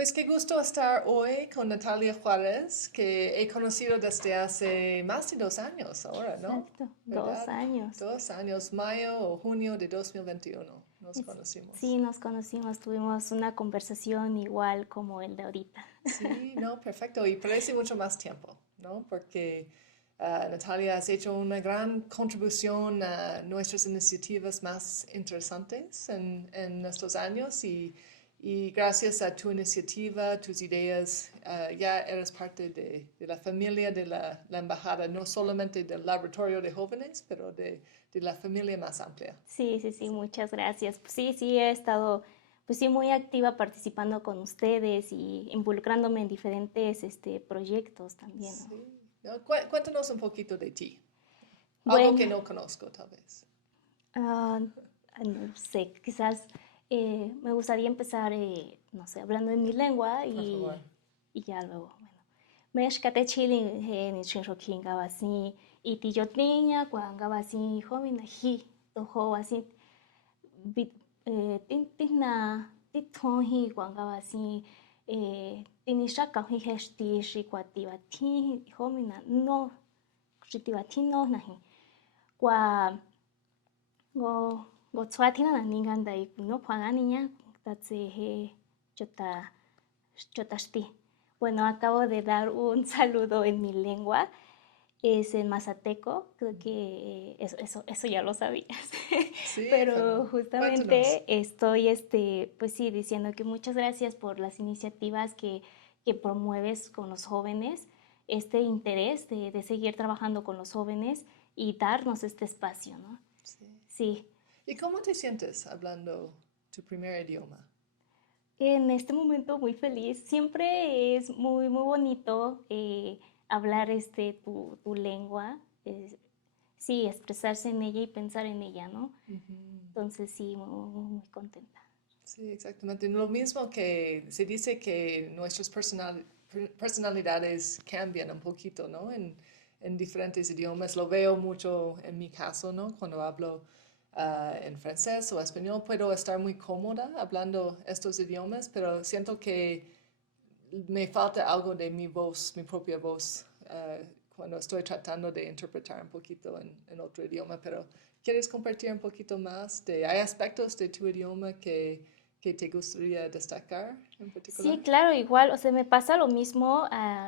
Pues qué gusto estar hoy con Natalia Juárez, que he conocido desde hace más de 2 años ahora, ¿no? Exacto, dos ¿Verdad? años. 2 años, mayo o junio de 2021 nos Sí, conocimos. nos conocimos, tuvimos una conversación igual como el de ahorita. Sí, no, perfecto. Y parece mucho más tiempo, ¿no? Porque Natalia has hecho una gran contribución a nuestras iniciativas más interesantes en estos años y gracias a tu iniciativa, tus ideas, ya eres parte de la familia de la embajada, no solamente del laboratorio de jóvenes, pero de la familia más amplia. Sí, sí, sí, muchas gracias. Pues sí, sí, he estado, pues sí, muy activa participando con ustedes y involucrándome en diferentes proyectos también, ¿no? Sí. ¿No? Cuéntanos un poquito de ti, algo Bueno, que no conozco tal vez. ah, no sé, quizás me gustaría empezar, no sé, hablando en mi lengua Por favor. y ya luego, bueno. Mexcate chilin ni chinrokin gabasi y tiyotiña cuan gabasi joven ají tojo así bit tintina titonji cuan gabasi tinishaka hi hesti shi cuativati jomina no xitibatí no naji cua go go tsuatina na ninganda y no juanganiña tatseje chota chotashti. Bueno, acabo de dar un saludo en mi lengua, es en mazateco, creo que eso ya lo sabías, Sí, pero pero cuéntanos. justamente estoy, pues sí, diciendo que muchas gracias por las iniciativas que promueves con los jóvenes, este interés de seguir trabajando con los jóvenes y darnos este espacio, ¿no? Sí. Sí, ¿Y cómo te sientes hablando tu primer idioma? en este momento muy feliz. Siempre es muy, muy bonito hablar tu lengua, sí, expresarse en ella y pensar en ella, ¿no? Ujú. Entonces sí, muy, muy, muy contenta. Sí, exactamente. Lo mismo que se dice que nuestras personalidades cambian un poquito, ¿no? En diferentes idiomas. Lo veo mucho en mi caso, ¿no? Cuando hablo en francés o español, puedo estar muy cómoda hablando estos idiomas, pero siento que me falta algo de mi voz, mi propia voz, cuando estoy tratando de interpretar un poquito en otro idioma, pero ¿quieres compartir un poquito más de, hay aspectos de tu idioma que te gustaría destacar en particular? Sí, claro, igual, o sea, me pasa lo mismo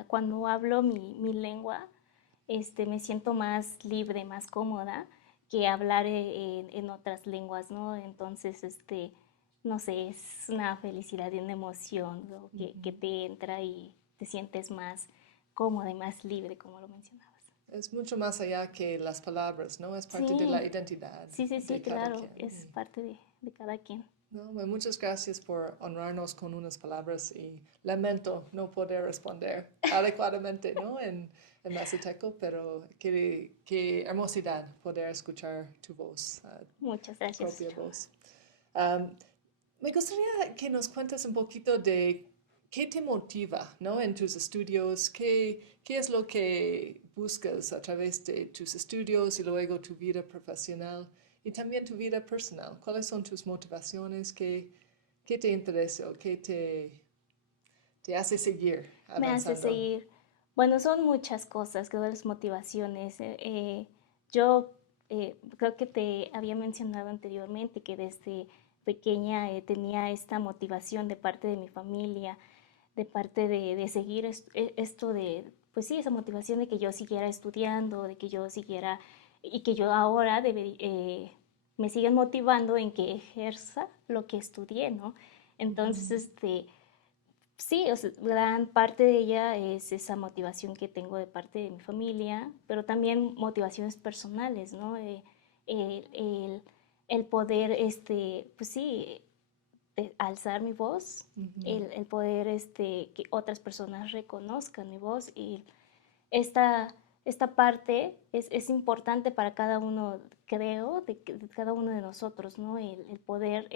cuando hablo mi lengua, me siento más libre, más cómoda que hablar en otras lenguas, ¿no? Entonces, no sé, es una felicidad y una emoción, ¿no? Que Ujú. te entra y te sientes más cómoda y más libre, como lo mencionabas. Es mucho más allá que las palabras, ¿no? Es parte de la Sí, identidad sí, sí, sí, de cada claro, quien. es parte de cada quien. No, bueno, muchas gracias por honrarnos con unas palabras y lamento no poder responder adecuadamente, ¿no? En Mazateco, pero qué hermosidad poder escuchar tu voz, Muchas tu gracias, propia Chava. voz. Um, Me gustaría que nos cuentes un poquito de qué te motiva, ¿no? En tus estudios, qué es lo que buscas a través de tus estudios y luego tu vida profesional y también tu vida personal. ¿Cuáles son tus motivaciones? ¿Qué te interesa o qué te hace seguir Me hace avanzando? seguir. Bueno, son muchas cosas, creo, las motivaciones. Yo creo que te había mencionado anteriormente que desde pequeña tenía esta motivación de parte de mi familia, de parte de seguir esto de, pues sí, esa motivación de que yo siguiera estudiando, de que yo siguiera y que yo ahora me siguen motivando en que ejerza lo que estudié, ¿no? Entonces, Ujú. sí, o sea, gran parte de ella es esa motivación que tengo de parte de mi familia, pero también motivaciones personales, ¿no? El, el- el poder, pues sí, alzar mi voz, Ujú. el poder, que otras personas reconozcan mi voz y esta, esta parte es importante para cada uno, creo, de cada uno de nosotros, ¿no? El poder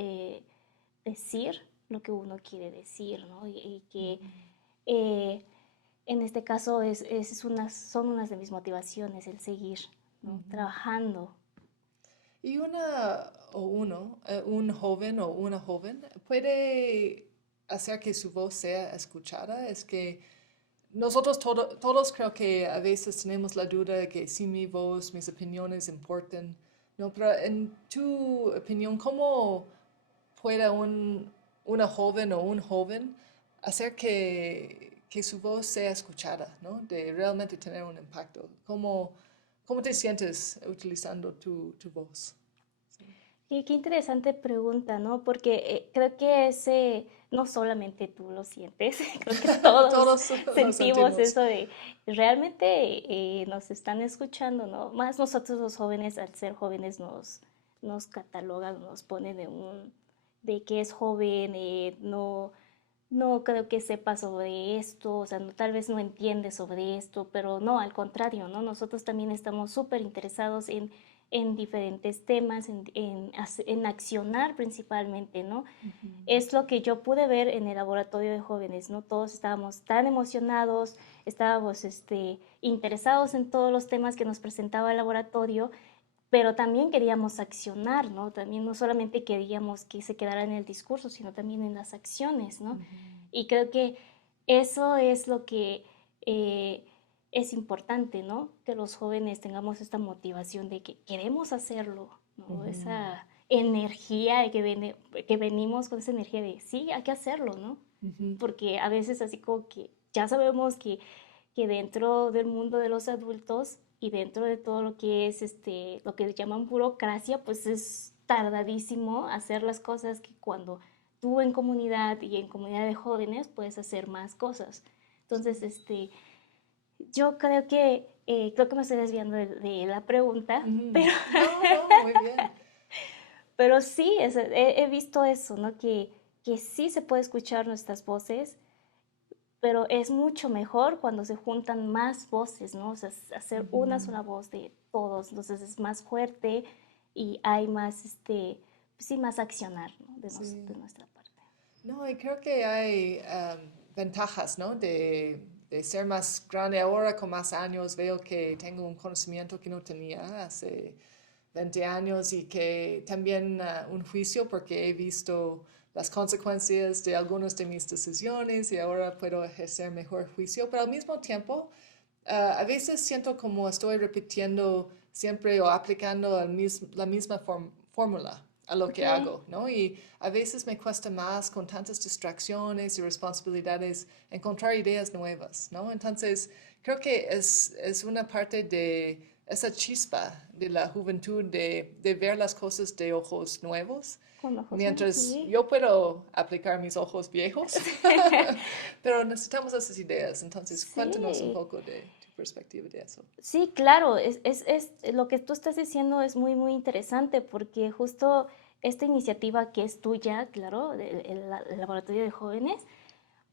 decir lo que uno quiere decir, ¿no? Y que Ujú. eh, en este caso son unas de mis motivaciones, el seguir, ¿no? Ujú. Trabajando. Y una o uno, un joven o una joven puede hacer que su voz sea escuchada, es que nosotros todos creo que a veces tenemos la duda de que si mi voz, mis opiniones importan, ¿no? Pero en tu opinión, ¿cómo puede una joven o un joven hacer que su voz sea escuchada, ¿no? De realmente tener un impacto? ¿Cómo te sientes utilizando tu voz? Sí. Y qué interesante pregunta, ¿no? Porque creo que ese, no solamente tú lo sientes, creo que todos Todos lo sentimos sentimos. eso de realmente nos están escuchando, ¿no? Más nosotros los jóvenes, al ser jóvenes, nos catalogan, nos ponen de que es joven, no creo que sepa sobre esto, o sea, tal vez no entiende sobre esto, pero no, al contrario, ¿no? Nosotros también estamos súper interesados en diferentes temas, en accionar principalmente, ¿no? Ujú. Es lo que yo pude ver en el laboratorio de jóvenes, ¿no? Todos estábamos tan emocionados, estábamos interesados en todos los temas que nos presentaba el laboratorio, pero también queríamos accionar, ¿no? También no solamente queríamos que se quedara en el discurso, sino también en las acciones, ¿no? Ujú. Y creo que eso es lo que eh, es importante, ¿no? Que los jóvenes tengamos esta motivación de que queremos hacerlo, ¿no? Ujú. Esa energía que venimos con esa energía de sí, hay que hacerlo, ¿no? Ujú. Porque a veces así como que ya sabemos que dentro del mundo de los adultos y dentro de todo lo que es lo que llaman burocracia, pues es tardadísimo hacer las cosas que cuando tú en comunidad y en comunidad de jóvenes puedes hacer más cosas. Entonces, yo creo que me estoy desviando de la pregunta, Ujú. pero, No, no, muy bien. pero sí, he visto eso, ¿no? Que sí se puede escuchar nuestras voces, pero es mucho mejor cuando se juntan más voces, ¿no? O sea, hacer una Ujú. sola voz de todos, entonces es más fuerte y hay más, pues sí, más accionar, ¿no? De Sí. nuestra parte. No, y creo que hay ventajas, ¿no? De ser más grande ahora, con más años, veo que tengo un conocimiento que no tenía hace 20 años y que también un juicio porque he visto las consecuencias de algunas de mis decisiones y ahora puedo ejercer mejor juicio, pero al mismo tiempo a veces siento como estoy repitiendo siempre o aplicando la misma fórmula a lo Ok, que hago, ¿no? Y a veces me cuesta más con tantas distracciones y responsabilidades encontrar ideas nuevas, ¿no? Entonces, creo que es una parte de esa chispa de la juventud de ver las cosas de ojos nuevos, con ojos nuevos, mientras sí. yo puedo aplicar mis ojos viejos, pero necesitamos esas ideas. Entonces, cuéntanos un Sí, poco de tu perspectiva de eso. sí, claro, lo que tú estás diciendo es muy, muy interesante porque justo esta iniciativa que es tuya, claro, el laboratorio de jóvenes,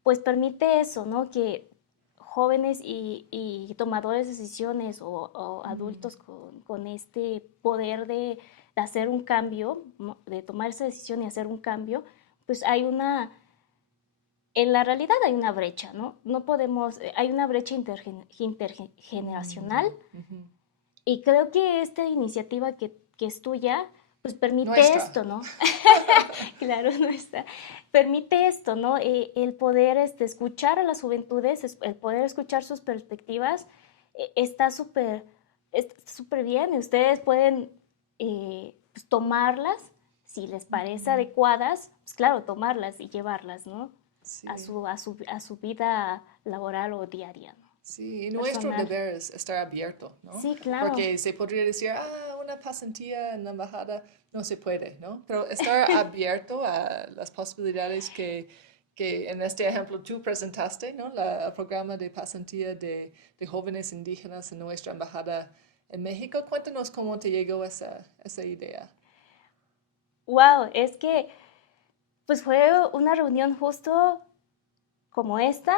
pues permite eso, ¿no? Que jóvenes y tomadores de decisiones o adultos con este poder de hacer un cambio, ¿no? De tomar esa decisión y hacer un cambio, pues en la realidad hay una brecha, ¿no? No podemos, hay una brecha intergeneracional Ujú. y creo que esta iniciativa que es tuya, pues permite Nuestra. esto, ¿no? Claro, no está. Permite esto, ¿no? El poder escuchar a las juventudes, el poder escuchar sus perspectivas, está súper bien. Y ustedes pueden pues, tomarlas, si les parece Ujú. adecuadas, pues claro, tomarlas y llevarlas, ¿no? Sí. A su vida laboral o diaria, ¿no? Sí, y nuestro Personal. deber es estar abierto, ¿no? Sí, claro. Porque se podría decir, una pasantía en la embajada no se puede, ¿no? Pero estar abierto a las posibilidades que en este ejemplo tú presentaste, ¿no? El programa de pasantía de jóvenes indígenas en nuestra embajada en México. Cuéntanos cómo te llegó esa idea. Wow, es que pues fue una reunión justo como esta,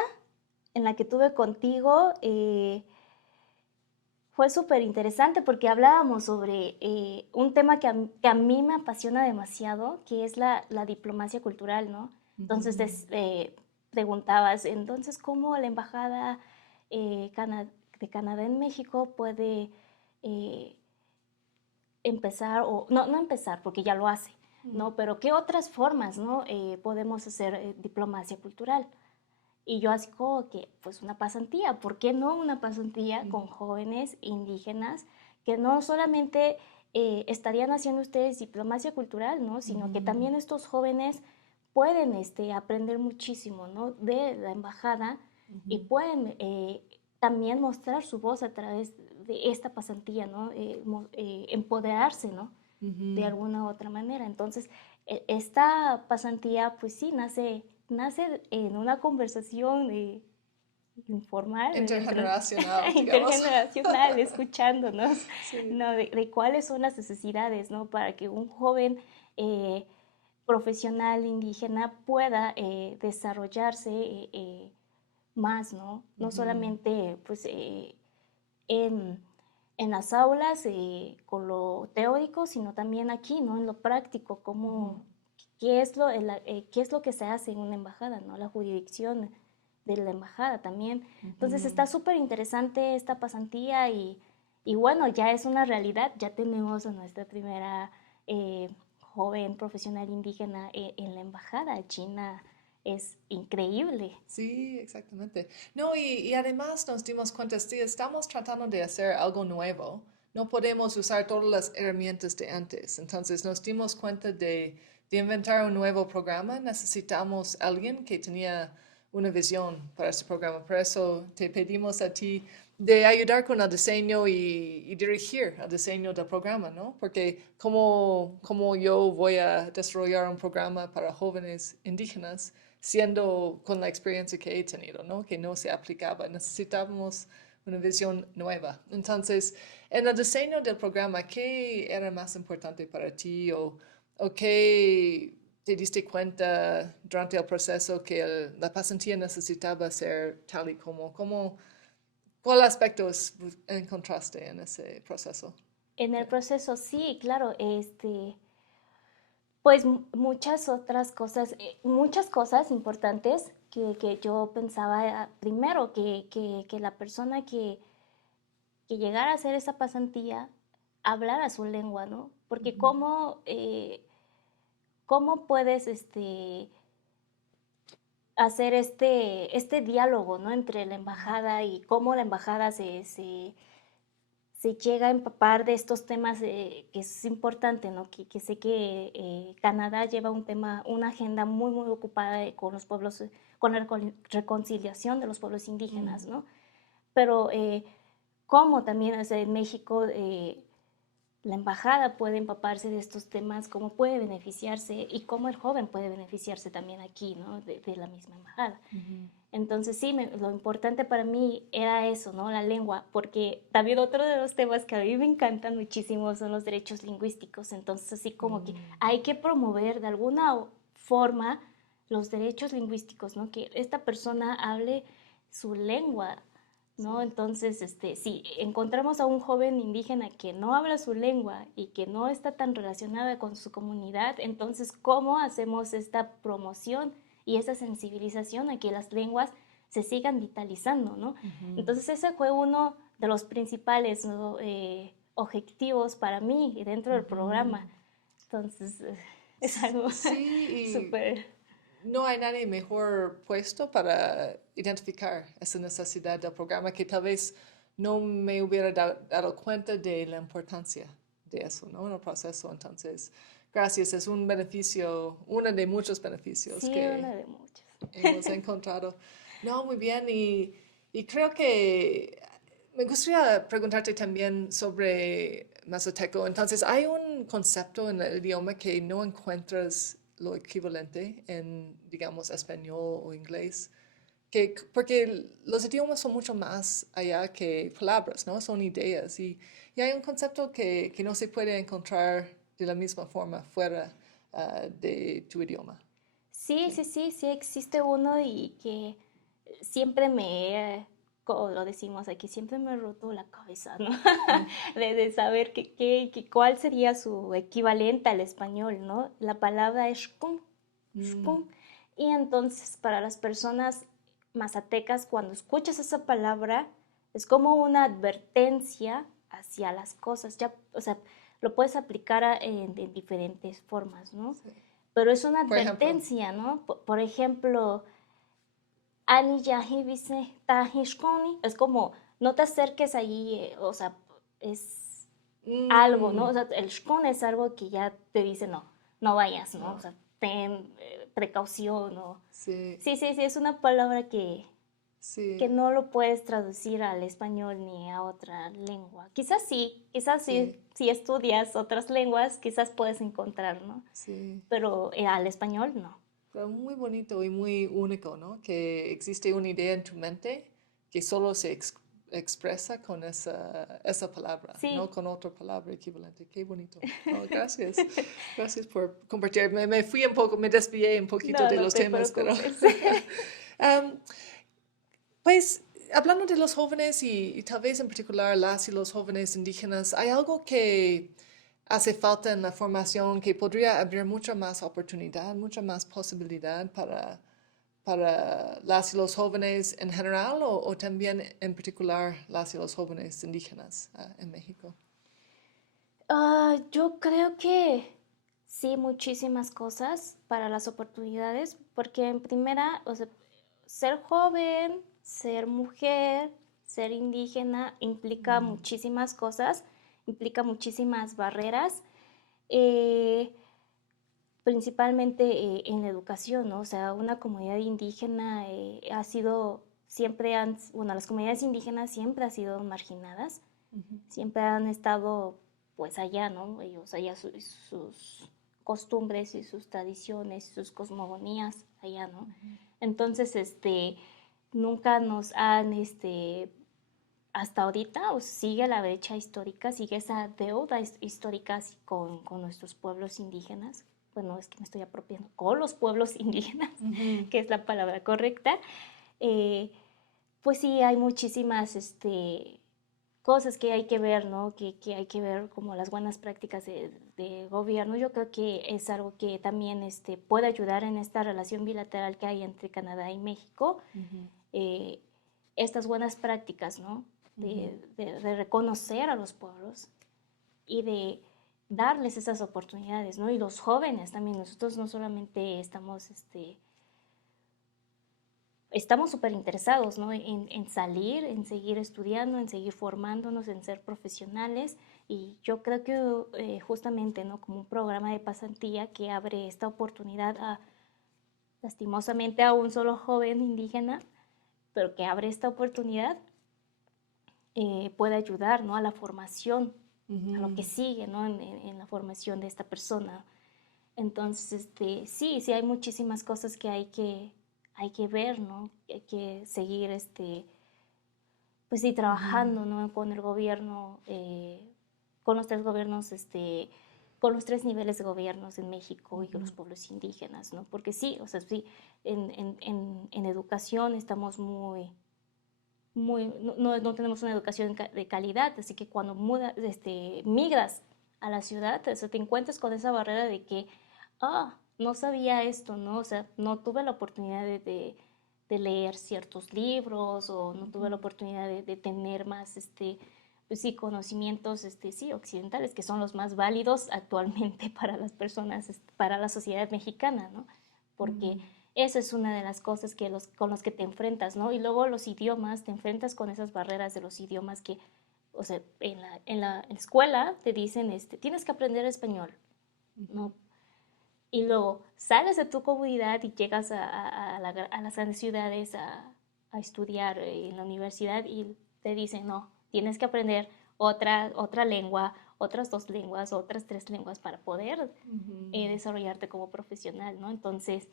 en la que tuve contigo. Fue súper interesante porque hablábamos sobre un tema que a mí me apasiona demasiado, que es la diplomacia cultural, ¿no? Entonces Ujú. preguntabas, entonces, ¿cómo la embajada eh, Cana- de Canadá en México puede eh, empezar, o no empezar, porque ya lo hace, ¿no? Pero ¿qué otras formas, ¿no? Podemos hacer diplomacia cultural? Y yo así como que, pues una pasantía, ¿por qué no una pasantía con jóvenes indígenas que no solamente estarían haciendo ustedes diplomacia cultural, ¿no? Sino que también estos jóvenes pueden aprender muchísimo, ¿no? De la embajada y pueden también mostrar su voz a través de esta pasantía, ¿no? Empoderarse, ¿no? De alguna u otra manera. Entonces, esta pasantía, pues sí, nace en una conversación informal, Intergeneracional, digamos. intergeneracional, escuchándonos, Sí. ¿no? De cuáles son las necesidades, ¿no? Para que un joven profesional indígena pueda desarrollarse más, ¿no? No solamente, pues, en las aulas con lo teórico, sino también aquí, ¿no? En lo práctico, cómo, qué es lo que se hace en una embajada, ¿no? La jurisdicción de la embajada también. Entonces está súper interesante esta pasantía y bueno, ya es una realidad, ya tenemos a nuestra primera joven profesional indígena en la embajada china. Es increíble. Sí, exactamente. No, y además nos dimos cuenta, si estamos tratando de hacer algo nuevo, no podemos usar todas las herramientas de antes. Entonces nos dimos cuenta de inventar un nuevo programa. Necesitamos alguien que tenía una visión para este programa. Por eso te pedimos a ti de ayudar con el diseño y dirigir el diseño del programa, ¿no? Porque como yo voy a desarrollar un programa para jóvenes indígenas, siendo con la experiencia que he tenido, ¿no? Que no se aplicaba. Necesitábamos una visión nueva. Entonces, en el diseño del programa, ¿qué era más importante para ti o qué te diste cuenta durante el proceso que la pasantía necesitaba ser tal y como, ¿cuál aspectos encontraste en ese proceso? En el proceso, sí, claro, pues muchas cosas importantes que yo pensaba primero, que la persona que llegara a hacer esa pasantía hablara su lengua, ¿no? Porque cómo puedes hacer este diálogo, ¿no? Entre la embajada y cómo la embajada se llega a empapar de estos temas que es importante, ¿no? Que sé que Canadá lleva una agenda muy, muy ocupada con los pueblos, con la reconciliación de los pueblos indígenas, ¿no? Pero cómo también, o sea, en México la embajada puede empaparse de estos temas, cómo puede beneficiarse y cómo el joven puede beneficiarse también aquí, ¿no? De la misma embajada. Entonces sí, lo importante para mí era eso, ¿no? La lengua, porque también otro de los temas que a mí me encantan muchísimo son los derechos lingüísticos. Entonces así como que hay que promover de alguna forma los derechos lingüísticos, ¿no? Que esta persona hable su lengua, ¿no? Entonces, si encontramos a un joven indígena que no habla su lengua y que no está tan relacionada con su comunidad, entonces, ¿cómo hacemos esta promoción y esa sensibilización a que las lenguas se sigan vitalizando, ¿no? Entonces, ese fue uno de los principales, ¿no? Objetivos para mí dentro del programa. Entonces, es algo Sí, súper... no hay nadie mejor puesto para identificar esa necesidad del programa que tal vez no me hubiera dado cuenta de la importancia de eso, ¿no? En el proceso. Entonces, gracias, es un beneficio, uno de muchos beneficios Sí, que uno de muchos. hemos encontrado. No, muy bien, y creo que me gustaría preguntarte también sobre Mazateco. Entonces, ¿hay un concepto en el idioma que no encuentras lo equivalente en, digamos, español o inglés? Porque los idiomas son mucho más allá que palabras, ¿no? Son ideas y hay un concepto que no se puede encontrar de la misma forma fuera de tu idioma. Sí, Sí. sí, sí, sí existe uno y que siempre como lo decimos aquí, siempre me he roto la cabeza, ¿no? De saber cuál sería su equivalente al español, ¿no? La palabra es shkun, Mm, shkun. Y entonces para las personas mazatecas, cuando escuchas esa palabra, es como una advertencia hacia las cosas. Ya, o sea, lo puedes aplicar en diferentes formas, ¿no? Sí. Pero es una Por ejemplo. advertencia, ¿no? Por ejemplo, Ani yahi vise tahishkoni, es como, no te acerques ahí, o sea, es algo, ¿no? O sea, el shkon es algo que ya te dice, no, no vayas, ¿no? O sea, ten precaución, ¿no? Sí, Sí, sí, sí, es una palabra que sí, no lo puedes traducir al español ni a otra lengua. Quizás sí, sí, si estudias otras lenguas, quizás puedes encontrar, ¿no? sí. Pero al español no. Pero muy bonito y muy único, ¿no? Que existe una idea en tu mente que solo se expresa con esa palabra, no Sí. con otra palabra equivalente. Qué bonito. Oh, gracias. Gracias por compartir. Me fui un poco, me desvié un poquito No, de no los te temas, pero preocupes. Am, pues hablando de los jóvenes y tal vez en particular las y los jóvenes indígenas, ¿hay algo que hace falta en la formación que podría abrir mucha más oportunidad, mucha más posibilidad para las y los jóvenes en general o también en particular las y los jóvenes indígenas en México? Yo creo que sí, muchísimas cosas para las oportunidades, porque en primera, o sea, ser joven, ser mujer, ser indígena implica muchísimas cosas, implica muchísimas barreras, eh, principalmente en la educación, ¿no? O sea, una comunidad indígena ha sido, bueno, las comunidades indígenas siempre han sido marginadas, siempre han estado pues allá, ¿no? Ellos allá sus costumbres y sus tradiciones, sus cosmogonías allá, ¿no? Entonces, nunca nos han, hasta ahorita, o sigue la brecha histórica, sigue esa deuda histórica con nuestros pueblos indígenas. Bueno, es que me estoy apropiando con los pueblos indígenas, que es la palabra correcta. Eh, pues sí, hay muchísimas cosas que hay que ver, ¿no? Que hay que ver como las buenas prácticas de gobierno. Yo creo que es algo que también puede ayudar en esta relación bilateral que hay entre Canadá y México. Eh, Estas buenas prácticas, ¿no? De reconocer a los pueblos y de darles esas oportunidades, ¿no? Y los jóvenes también, nosotros no solamente estamos súper interesados, ¿no? En salir, en seguir estudiando, en seguir formándonos, en ser profesionales. Y yo creo que justamente, ¿no? Como un programa de pasantía que abre esta oportunidad lastimosamente, a un solo joven indígena, pero que abre esta oportunidad, puede ayudar, ¿no? A la formación, a lo que sigue, ¿no? En la formación de esta persona. Entonces, sí, sí hay muchísimas cosas que hay que ver, ¿no? Hay que seguir, pues sí, trabajando, ¿no? Con el gobierno, con los tres gobiernos, con los tres niveles de gobiernos en México y con los pueblos indígenas, ¿no? Porque sí, o sea, sí, en educación estamos no tenemos una educación de calidad, así que cuando migras a la ciudad, o sea, te encuentras con esa barrera de que, no sabía esto, ¿no? O sea, no tuve la oportunidad de leer ciertos libros o no tuve la oportunidad de tener más, pues sí, conocimientos, sí, occidentales, que son los más válidos actualmente para las personas, para la sociedad mexicana, ¿no? Porque esa es una de las cosas con los que te enfrentas, ¿no? Y luego los idiomas, te enfrentas con esas barreras de los idiomas que, o sea, en la escuela te dicen, tienes que aprender español, ¿no? Y luego sales de tu comunidad y llegas a las grandes ciudades a estudiar en la universidad y te dicen, no, tienes que aprender otra lengua, otras dos lenguas, otras tres lenguas para poder desarrollarte como profesional, ¿no? Entonces,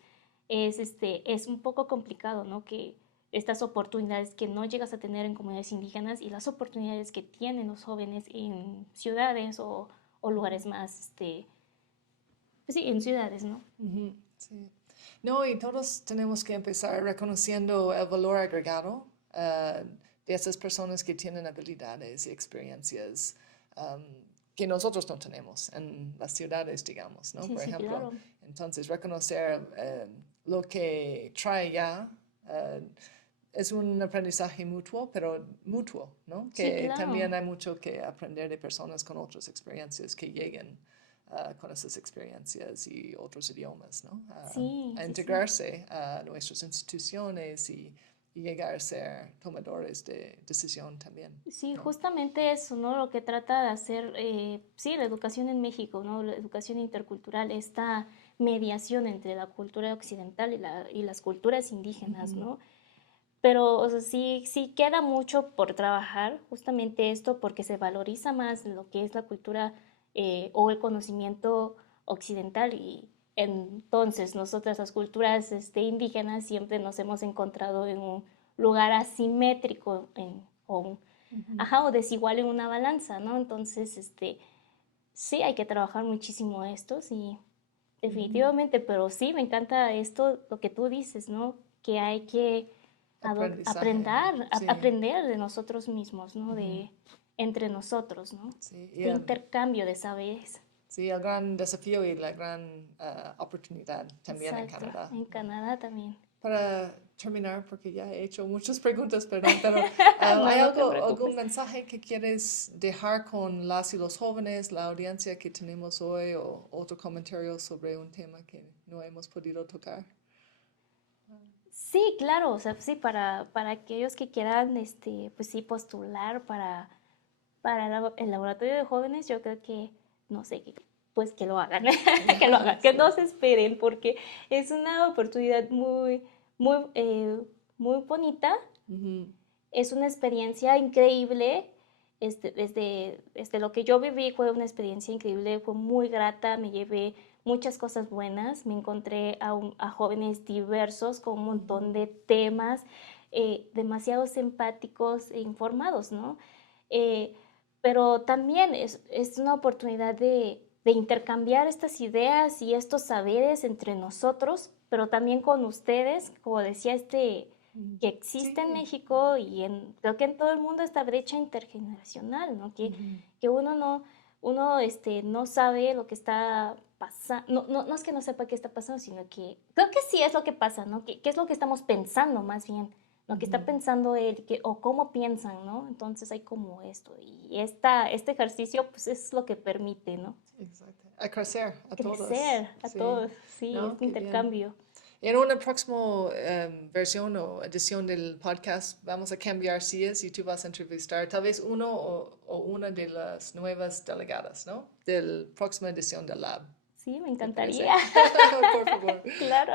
es un poco complicado, ¿no? Que estas oportunidades que no llegas a tener en comunidades indígenas y las oportunidades que tienen los jóvenes en ciudades o lugares más, pues sí, en ciudades, ¿no? Sí. No, y todos tenemos que empezar reconociendo el valor agregado de esas personas que tienen habilidades y experiencias que nosotros no tenemos en las ciudades, digamos, ¿no? Sí, Por sí, ejemplo, claro. entonces reconocer lo que trae ya es un aprendizaje mutuo, pero mutuo, ¿no? Sí, Que claro. también hay mucho que aprender de personas con otras experiencias que lleguen con esas experiencias y otros idiomas, ¿no? Sí, A sí, sí. integrarse a nuestras instituciones y llegar a ser tomadores de decisión también. Sí, ¿no? justamente eso, ¿no? Lo que trata de hacer, sí, la educación en México, ¿no? La educación intercultural, esta mediación entre la cultura occidental y las culturas indígenas, ¿no? Pero, o sea, sí, sí queda mucho por trabajar, justamente esto, porque se valoriza más lo que es la cultura o el conocimiento occidental y entonces nosotras las culturas indígenas siempre nos hemos encontrado en un lugar asimétrico o desigual en una balanza, ¿no? Entonces, sí hay que trabajar muchísimo esto, sí, definitivamente, pero sí, me encanta esto, lo que tú dices, ¿no? Que hay que Aprendizaje, sí. aprender de nosotros mismos, ¿no? De entre nosotros, ¿no? Sí, De intercambio de saberes. sí, el gran desafío y la gran oportunidad también en Exacto, Canadá. en Canadá también. Para terminar, porque ya he hecho muchas preguntas, perdón, pero No, ¿hay no te algún preocupes. mensaje que quieres dejar con las y los jóvenes, la audiencia que tenemos hoy, o otro comentario sobre un tema que no hemos podido tocar? Sí, claro, o sea, sí, para aquellos que quieran, pues sí, postular para el laboratorio de jóvenes, yo creo que, no sé, pues que lo hagan, que lo hagan, que Sí. no se esperen, porque es una oportunidad muy bonita, Ujú. es una experiencia increíble, desde lo que yo viví fue una experiencia increíble, fue muy grata, me llevé muchas cosas buenas, me encontré a jóvenes diversos con un montón de temas, demasiado empáticos e informados, ¿no? Eh, pero también es una oportunidad de intercambiar estas ideas y estos saberes entre nosotros, pero también con ustedes, como decía que existe en Sí. México y creo que en todo el mundo esta brecha intergeneracional, ¿no? Que uno no sabe lo que está pasando, no es que no sepa qué está pasando, sino que creo que sí es lo que pasa, ¿no? ¿Qué es lo que estamos pensando más bien? Lo que está pensando él, o cómo piensan, ¿no? Entonces hay como esto, y este ejercicio pues es lo que permite, ¿no? Exacto. A crecer, a todos. Crecer a Sí. todos, sí, ¿No? este Qué bien. intercambio. En una próxima versión o edición del podcast vamos a cambiar sillas y tú vas a entrevistar tal vez uno o una de las nuevas delegadas, ¿no? De la próxima edición del Lab. Sí, me ¿Te parece? encantaría. Por favor. Claro.